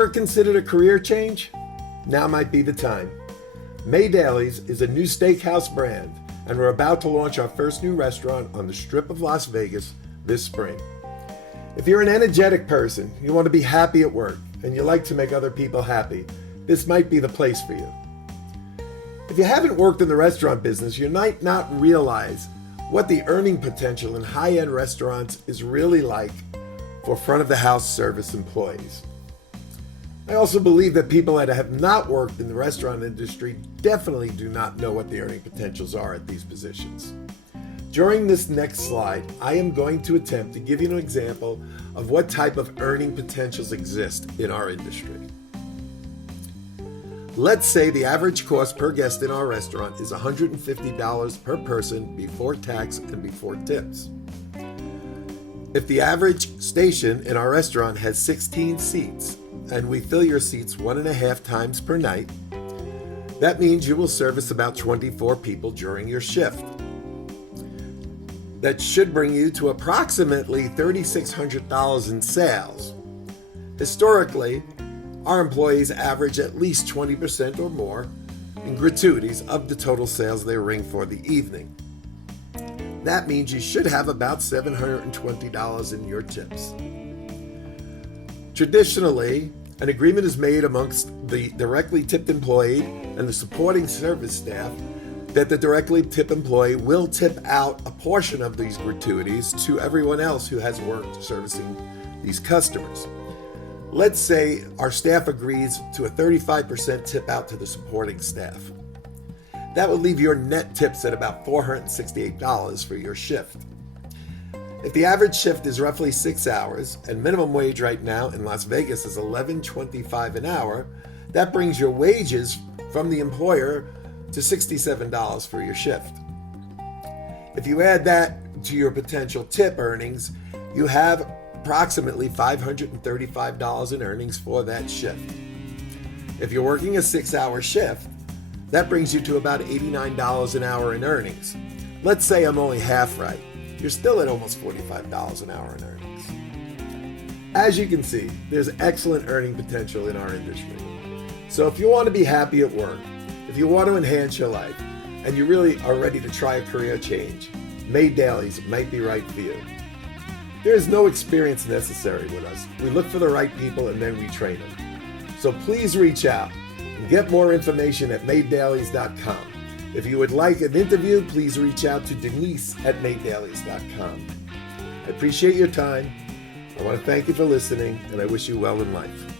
Ever considered a career change? Now might be the time. May Dailies is a new steakhouse brand, and we're about to launch our first new restaurant on the Strip of Las Vegas this spring. If you're an energetic person, you want to be happy at work, and you like to make other people happy, this might be the place for you. If you haven't worked in the restaurant business, you might not realize what the earning potential in high-end restaurants is really like for front-of-the-house service employees. I also believe that people that have not worked in the restaurant industry definitely do not know what the earning potentials are at these positions. During this next slide, I am going to attempt to give you an example of what type of earning potentials exist in our industry. Let's say the average cost per guest in our restaurant is $150 per person before tax and before tips. If the average station in our restaurant has 16 seats, and we fill your seats 1.5 times per night, that means you will service about 24 people during your shift. That should bring you to approximately $3,600 in sales. Historically, our employees average at least 20% or more in gratuities of the total sales they ring for the evening. That means you should have about $720 in your tips. Traditionally, an agreement is made amongst the directly tipped employee and the supporting service staff that the directly tipped employee will tip out a portion of these gratuities to everyone else who has worked servicing these customers. Let's say our staff agrees to a 35% tip out to the supporting staff. That would leave your net tips at about $468 for your shift. If the average shift is roughly 6 hours, and minimum wage right now in Las Vegas is $11.25 an hour, that brings your wages from the employer to $67 for your shift. If you add that to your potential tip earnings, you have approximately $535 in earnings for that shift. If you're working a 6-hour shift, that brings you to about $89 an hour in earnings. Let's say I'm only half right. You're still at almost $45 an hour in earnings. As you can see, there's excellent earning potential in our industry. So if you want to be happy at work, if you want to enhance your life, and you really are ready to try a career change, May Dailies might be right for you. There is no experience necessary with us. We look for the right people and then we train them. So please reach out and get more information at maydailies.com. If you would like an interview, please reach out to Denise at maydailies.com. I appreciate your time. I want to thank you for listening, and I wish you well in life.